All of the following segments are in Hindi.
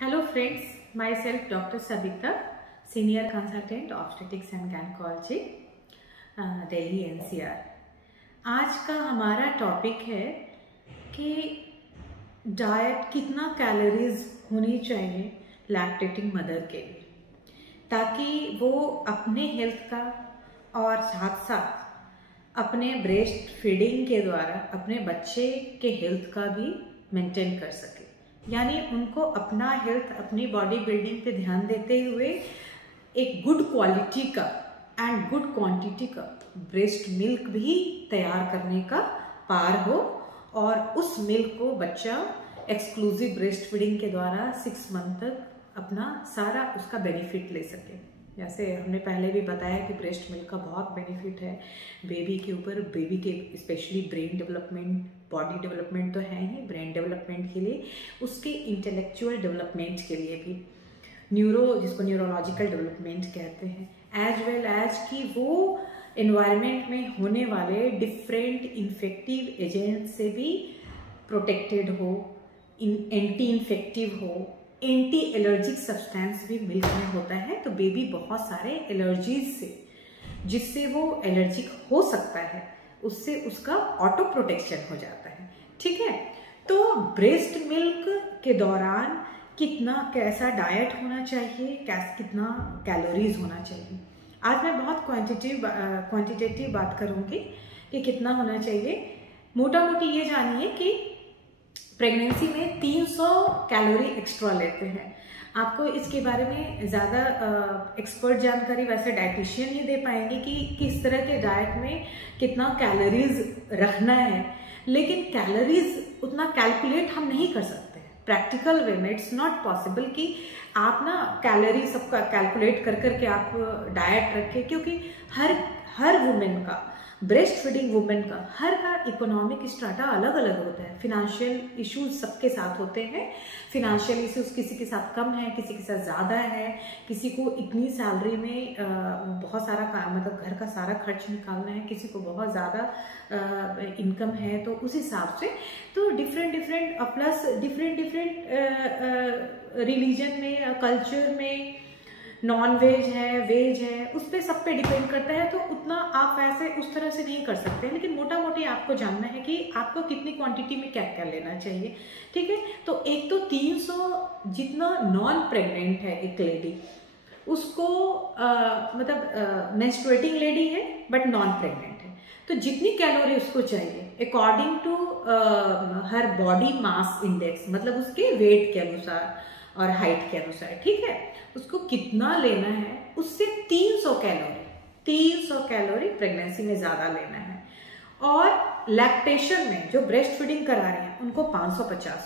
Hello friends, myself Dr. Sabita, Senior Consultant Obstetrics and Gynecology, Delhi NCR। आज का हमारा टॉपिक है कि डाइट कितना कैलोरीज होनी चाहिए लैक्टेटिंग मदर के लिए, ताकि वो अपने हेल्थ का और साथ साथ अपने ब्रेस्ट फीडिंग के द्वारा अपने बच्चे के हेल्थ का भी मेंटेन कर सके। यानी उनको अपना हेल्थ, अपनी बॉडी बिल्डिंग पे ध्यान देते हुए एक गुड क्वालिटी का एंड गुड क्वांटिटी का ब्रेस्ट मिल्क भी तैयार करने का पार हो, और उस मिल्क को बच्चा एक्सक्लूसिव ब्रेस्ट फीडिंग के द्वारा 6 मंथ तक अपना सारा उसका बेनिफिट ले सके। जैसे हमने पहले भी बताया कि ब्रेस्ट मिल्क का बहुत बेनिफिट है बेबी के ऊपर, बेबी के specially brain development, body development तो है ही, ब्रेन डेवलपमेंट के लिए, उसके इंटेलेक्चुअल डेवलपमेंट के लिए भी, जिसको न्यूरोलॉजिकल डेवलपमेंट कहते हैं, एज वेल एज कि वो एनवायरनमेंट में होने वाले डिफरेंट इन्फेक्टिव एजेंट से भी प्रोटेक्टेड हो, एंटी इन्फेक्टिव हो, एंटी एलर्जिक सब्सटेंस भी मिल्क में होता है। तो बेबी बहुत सारे एलर्जीज से, जिससे वो एलर्जिक हो सकता है, उससे उसका ऑटो प्रोटेक्शन हो जाता है। ठीक है, तो ब्रेस्ट मिल्क के दौरान कैसा डाइट होना चाहिए, कितना कैलोरीज होना चाहिए। आज मैं बहुत क्वांटिटेटिव बात करूंगी कि कितना होना चाहिए। मोटा मोटी ये जानिए कि प्रेगनेंसी में 300 कैलोरी एक्स्ट्रा लेते हैं। आपको इसके बारे में ज़्यादा एक्सपर्ट जानकारी वैसे डाइटिशियन ही दे पाएंगे कि किस तरह के डाइट में कितना कैलोरीज रखना है, लेकिन कैलोरीज उतना कैलकुलेट हम नहीं कर सकते प्रैक्टिकल वे में। इट्स नॉट पॉसिबल कि आप ना कैलोरी सबका कैलकुलेट कर करके आप डाइट रखें, क्योंकि हर वुमेन का, ब्रेस्ट फीडिंग वुमेन का, हर का इकोनॉमिक स्ट्राटा अलग अलग होता है। फिनेंशियल इश्यूज सबके साथ होते हैं। फिनेंशियल इश्यूज किसी के साथ कम है, किसी के साथ ज़्यादा है, किसी को इतनी सैलरी में बहुत सारा मतलब घर का सारा खर्च निकालना है, किसी को बहुत ज़्यादा इनकम है, तो उस हिसाब से तो डिफरेंट प्लस डिफरेंट रिलीजन में, कल्चर में, नॉन वेज है, वेज है, उस पर सब पे डिपेंड करता है। तो उतना आप वैसे उस तरह से नहीं कर सकते, लेकिन मोटा मोटी आपको जानना है कि आपको कितनी क्वांटिटी में क्या क्या लेना चाहिए। ठीक है, तो एक तो 300 जितना नॉन प्रेग्नेंट है एक लेडी, उसको मतलब मेंस्ट्रुएटिंग लेडी है बट नॉन प्रेग्नेंट है, तो जितनी कैलोरी उसको चाहिए according to her body mass index, मतलब उसके वेट के अनुसार और हाइट के अनुसार, ठीक है, उसको कितना लेना है, उससे 300 कैलोरी प्रेगनेंसी में ज़्यादा लेना है। और लैक्टेशन में जो ब्रेस्ट फीडिंग करा रहे हैं उनको 550,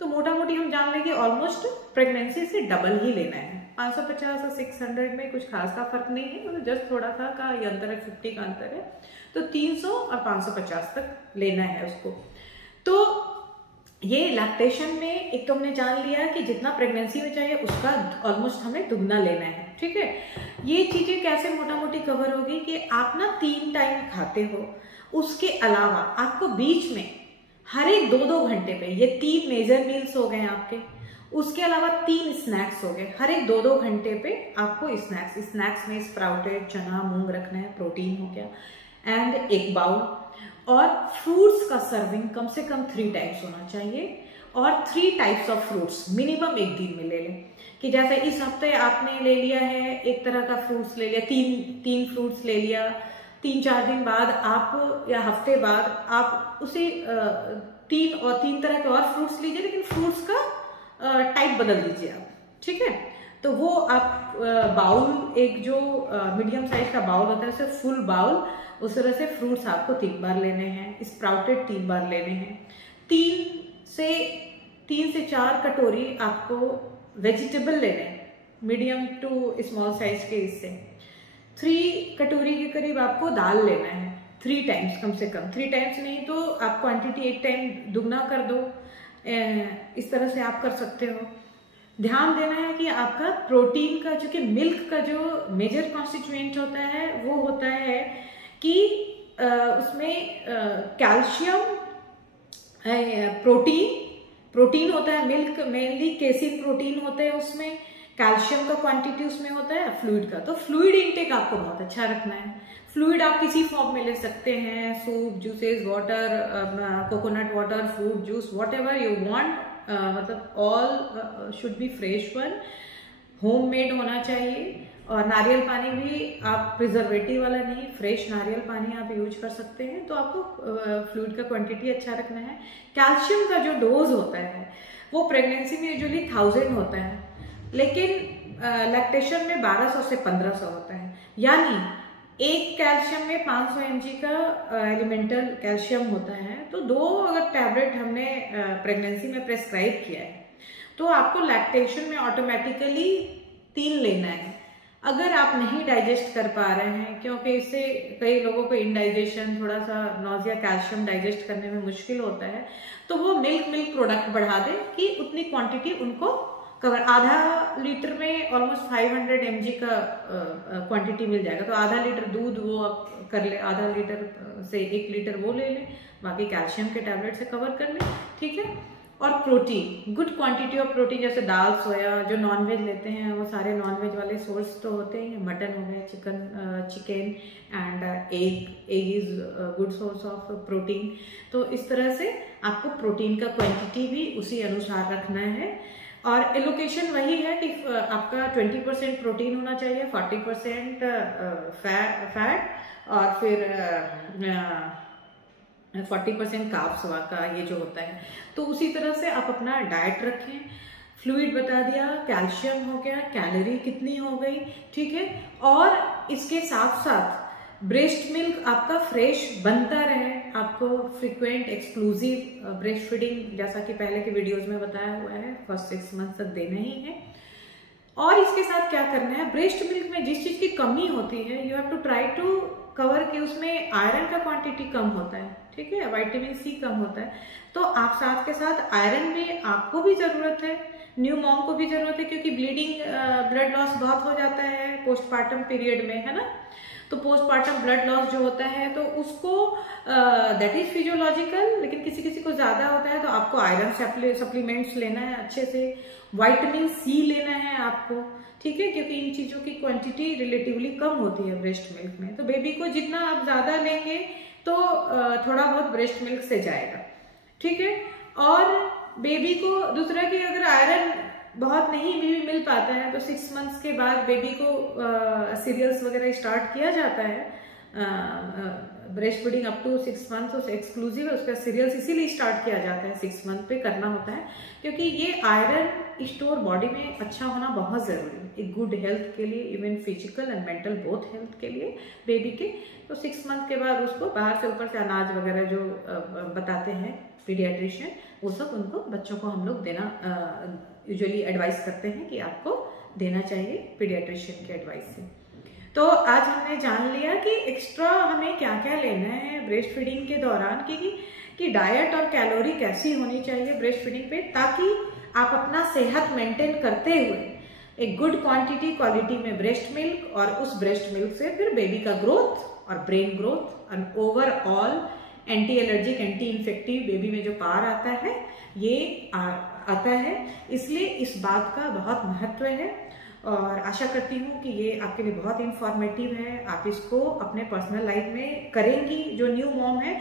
तो मोटा मोटी हम जान लेंगे ऑलमोस्ट प्रेगनेंसी से डबल ही लेना है। 550 और 600 में कुछ खास का फर्क नहीं है, मतलब जस्ट थोड़ा सा का ये अंतर है, 50 का अंतर है। तो 300 और 550 तक लेना है उसको। तो ये लैक्टेशन में एक तो हमने जान लिया कि जितना प्रेगनेंसी में चाहिए उसका ऑलमोस्ट हमें दुगना लेना है। ठीक है, ये चीजें कैसे मोटा मोटी कवर होगी कि आप ना 3 टाइम खाते हो, उसके अलावा आपको बीच में हर एक 2-2 घंटे पे, ये 3 मेजर मील्स हो गए आपके, उसके अलावा 3 स्नैक्स हो गए, हर एक 2-2 घंटे पे आपको स्नैक्स में स्प्राउटेड चना, मूंग रखना है, प्रोटीन हो गया, एंड एक बाउल, और फ्रूट्स का सर्विंग कम से कम 3 टाइम्स होना चाहिए, और 3 टाइप्स ऑफ फ्रूट्स मिनिमम एक दिन में ले लें। कि जैसे इस हफ्ते आपने ले लिया है एक तरह का फ्रूट्स ले लिया, 3 फ्रूट्स ले लिया, 3-4 दिन बाद आप या हफ्ते बाद आप उसे 3 तरह के और फ्रूट्स लीजिए, लेकिन फ्रूट्स का टाइप बदल दीजिए आप। ठीक है, तो वो आप बाउल, एक जो मीडियम साइज का बाउल होता है, उसे फुल बाउल, उस तरह से फ्रूट्स आपको 3 बार लेने हैं, स्प्राउटेड 3 बार लेने हैं। 3 से 4 कटोरी आपको वेजिटेबल लेने हैं, मीडियम टू स्मॉल साइज के इससे। 3 कटोरी के करीब आपको दाल लेना है, 3 टाइम्स कम से कम। 3 टाइम्स नहीं तो आप क्वांटिटी एक टाइम दुगना कर दो, इस तरह से आप कर सकते हो। ध्यान देना है कि आपका प्रोटीन का, चूंकि मिल्क का जो मेजर कॉन्स्टिट्यूएंट होता है वो होता है कि उसमें कैल्शियम, प्रोटीन प्रोटीन होता है, मिल्क मेनली केसिन प्रोटीन होते हैं उसमें, कैल्शियम का क्वांटिटी उसमें होता है, फ्लूइड का। तो फ्लूइड इंटेक आपको बहुत अच्छा रखना है। फ्लूइड आप किसी फॉर्म में ले सकते हैं, soup, juices, water, coconut water, fruit juice, whatever you want, मतलब all should be fresh one, homemade होना चाहिए। और नारियल पानी भी आप प्रिजर्वेटिव वाला नहीं, फ्रेश नारियल पानी आप यूज कर सकते हैं। तो आपको फ्लूइड का क्वांटिटी अच्छा रखना है। कैल्शियम का जो डोज होता है वो प्रेगनेंसी में यूजुअली 1000 होता है, लेकिन लैक्टेशन में 1200 से 1500 होता है। यानी एक कैल्शियम में 500 mg का एलिमेंटल कैल्शियम होता है। तो 2 अगर टैबलेट हमने प्रेगनेंसी में प्रेस्क्राइब किया है तो आपको लैक्टेशन में ऑटोमेटिकली 3 लेना है। अगर आप नहीं डाइजेस्ट कर पा रहे हैं, क्योंकि इससे कई लोगों को इंडाइजेशन, थोड़ा सा नॉजिया, कैल्शियम डाइजेस्ट करने में मुश्किल होता है, तो वो मिल्क प्रोडक्ट बढ़ा दें कि उतनी क्वांटिटी उनको कवर। आधा लीटर में ऑलमोस्ट 500 mg का क्वांटिटी मिल जाएगा। तो आधा लीटर दूध वो आप कर ले, आधा लीटर से 1 लीटर वो ले लें, बाकी कैल्शियम के टैबलेट से कवर कर लें, ठीक है। और protein, good quantity of protein, जैसे दाल, सोया, जो नॉनवेज लेते हैं वो सारे नॉनवेज वाले सोर्स तो होते हैं, मटन हो गया, chicken and egg is good source of protein. तो इस तरह से आपको प्रोटीन का क्वांटिटी भी उसी अनुसार रखना है। और एलोकेशन वही है कि आपका 20% प्रोटीन होना चाहिए, 40% फैट और फिर 40% कार्ब्स का ये जो होता है। तो उसी तरह से आप अपना डाइट रखें। फ्लूइड बता दिया, कैल्शियम हो गया, कैलोरी कितनी हो गई, ठीक है। और इसके साथ साथ ब्रेस्ट मिल्क आपका फ्रेश बनता रहे, आपको फ्रीक्वेंट एक्सक्लूसिव ब्रेस्ट फीडिंग, जैसा कि पहले के वीडियोज में बताया हुआ है, फर्स्ट 6 मंथ तक देना ही है। और इसके साथ क्या करना है, ब्रेस्ट मिल्क में जिस चीज की कमी होती है you have to try to cover कि उसमें आयरन का क्वांटिटी कम होता है, ठीक है, विटामिन सी कम होता है। तो आप साथ के साथ आयरन में आपको भी जरूरत है, न्यू मॉम को भी जरूरत है, क्योंकि ब्लीडिंग, ब्लड लॉस बहुत हो जाता है पोस्टपार्टम पीरियड में, है ना। तो पोस्टपार्टम ब्लड लॉस जो होता है तो उसको दैट इज फिजियोलॉजिकल, लेकिन किसी किसी को ज्यादा होता है तो आपको आयरन सप्लीमेंट्स लेना है अच्छे से, विटामिन सी लेना है आपको, ठीक है, क्योंकि इन चीजों की क्वांटिटी रिलेटिवली कम होती है ब्रेस्ट मिल्क में। तो बेबी को जितना आप ज्यादा लेंगे तो थोड़ा बहुत ब्रेस्ट मिल्क से जाएगा, ठीक है। और बेबी को दूसरा कि अगर आयरन बहुत नहीं भी मिल पाता है तो 6 मंथ्स के बाद बेबी को सीरियल्स वगैरह स्टार्ट किया जाता है। Breast feeding up to 6 months उस एक्सक्लूसिव है, उसका सीरियल्स इसीलिए स्टार्ट किया जाता है, 6 मंथ पे करना होता है, क्योंकि ये आयरन स्टोर बॉडी में अच्छा होना बहुत जरूरी है एक गुड हेल्थ के लिए, even physical and mental both health के लिए बेबी के। तो 6 मंथ के बाद उसको बाहर से ऊपर से अनाज वगैरह जो बताते हैं पीडियाट्रिशियन, वो सब उनको बच्चों को हम लोग देना यूजुअली एडवाइस करते हैं कि आपको देना चाहिए पीडियाट्रिशियन के एडवाइस से। तो आज हमने जान लिया कि एक्स्ट्रा हमें क्या क्या लेना है ब्रेस्ट फीडिंग के दौरान, कि डाइट और कैलोरी कैसी होनी चाहिए ब्रेस्ट फीडिंग पे, ताकि आप अपना सेहत मेंटेन करते हुए एक गुड क्वांटिटी क्वालिटी में ब्रेस्ट मिल्क, और उस ब्रेस्ट मिल्क से फिर बेबी का ग्रोथ और brain growth and overall anti allergic, anti infective baby में जो पावर आता है ये आता है। इसलिए इस बात का बहुत महत्व है और आशा करती हूँ कि ये आपके लिए बहुत इंफॉर्मेटिव है। आप इसको अपने पर्सनल लाइफ में करेंगी जो न्यू मॉम है,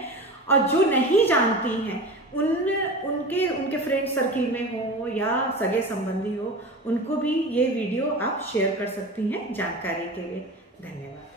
और जो नहीं जानती हैं उनके फ्रेंड सर्किल में हो या सगे संबंधी हो, उनको भी ये वीडियो आप शेयर कर सकती हैं जानकारी के लिए। धन्यवाद।